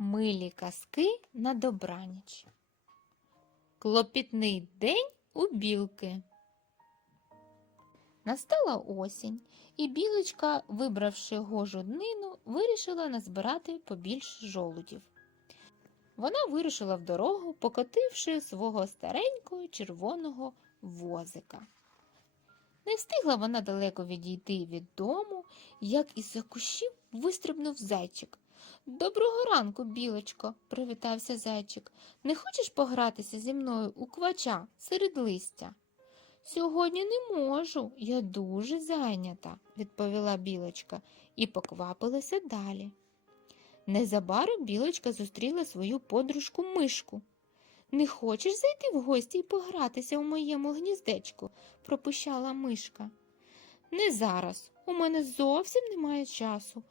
Милі казки на добраніч. Клопітний день у білки. Настала осінь, і білочка, вибравши гожу днину, вирішила назбирати побільш жолудів. Вона вирушила в дорогу, покотивши свого старенького червоного возика. Не встигла вона далеко відійти від дому, як із-за кущів вистрибнув зайчик. Доброго ранку, білочко, привітався зайчик. Не хочеш погратися зі мною у квача серед листя? Сьогодні не можу, я дуже зайнята, відповіла білочка і поквапилася далі. Незабаром білочка зустріла свою подружку мишку. Не хочеш зайти в гості і погратися у моєму гніздечку? пропищала мишка. Не зараз. У мене зовсім немає часу,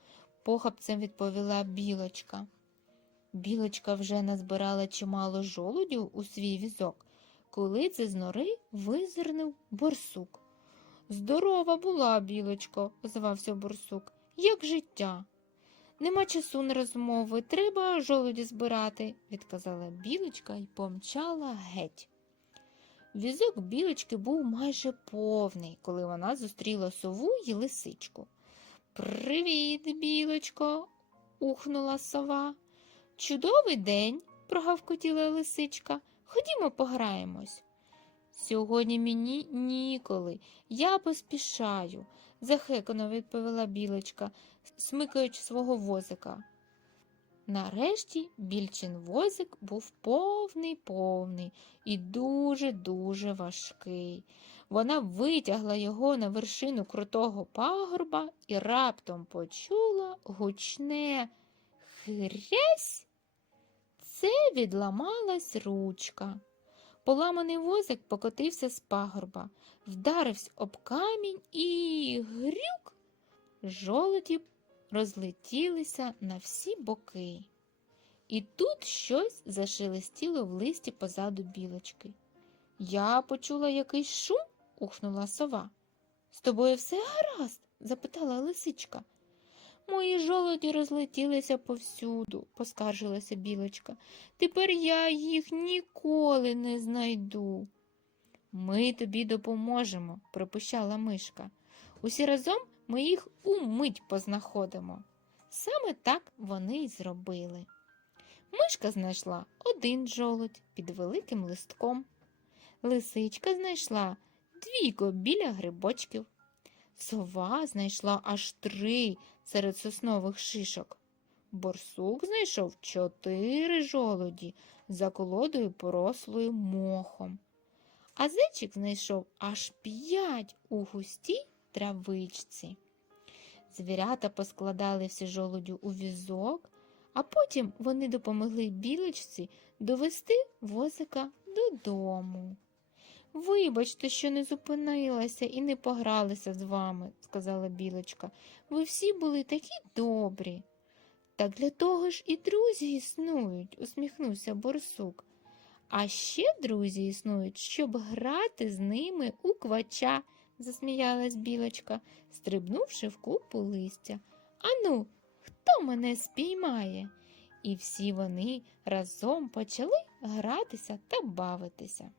похапцем відповіла білочка. Білочка вже назбирала чимало жолудів у свій візок, коли це з нори визирнув борсук. Здорова була, білочко, озвався борсук. Як життя? Нема часу на розмови, треба жолуді збирати, відказала білочка і помчала геть. Візок білочки був майже повний, коли вона зустріла сову й лисичку. Привіт, білочко, ухнула сова. Чудовий день, прогавкотіла лисичка. Ходімо пограємось. Сьогодні мені ніколи, я поспішаю, захекано відповіла білочка, смикаючи свого возика. Нарешті більчин возик був повний повний і дуже-дуже важкий. Вона витягла його на вершину крутого пагорба і раптом почула гучне хрясь. Це відламалась ручка. Поламаний возик покотився з пагорба, вдарився об камінь і грюк. Жолоді розлетілися на всі боки. І тут щось зашелестіло в листі позаду білочки. Я почула якийсь шум, ухнула сова. З тобою все гаразд? запитала лисичка. Мої жолоді розлетілися повсюду, поскаржилася білочка. Тепер я їх ніколи не знайду. Ми тобі допоможемо, пропищала мишка. Усі разом ми їх умить познаходимо. Саме так вони й зробили. Мишка знайшла один жолудь під великим листком. Лисичка знайшла двійко біля грибочків. Сова знайшла аж три серед соснових шишок. Борсук знайшов чотири жолуді за колодою порослою мохом. А зайчик знайшов аж п'ять у густій травичці. Звірята поскладали всі жолудю у візок, а потім вони допомогли білочці довести возика додому. Вибачте, що не зупинилася і не погралася з вами, сказала білочка. Ви всі були такі добрі. Так для того ж і друзі існують, усміхнувся борсук. А ще друзі існують, щоб грати з ними у квача, засміялась білочка, стрибнувши в купу листя. Ану, хто мене спіймає? І всі вони разом почали гратися та бавитися.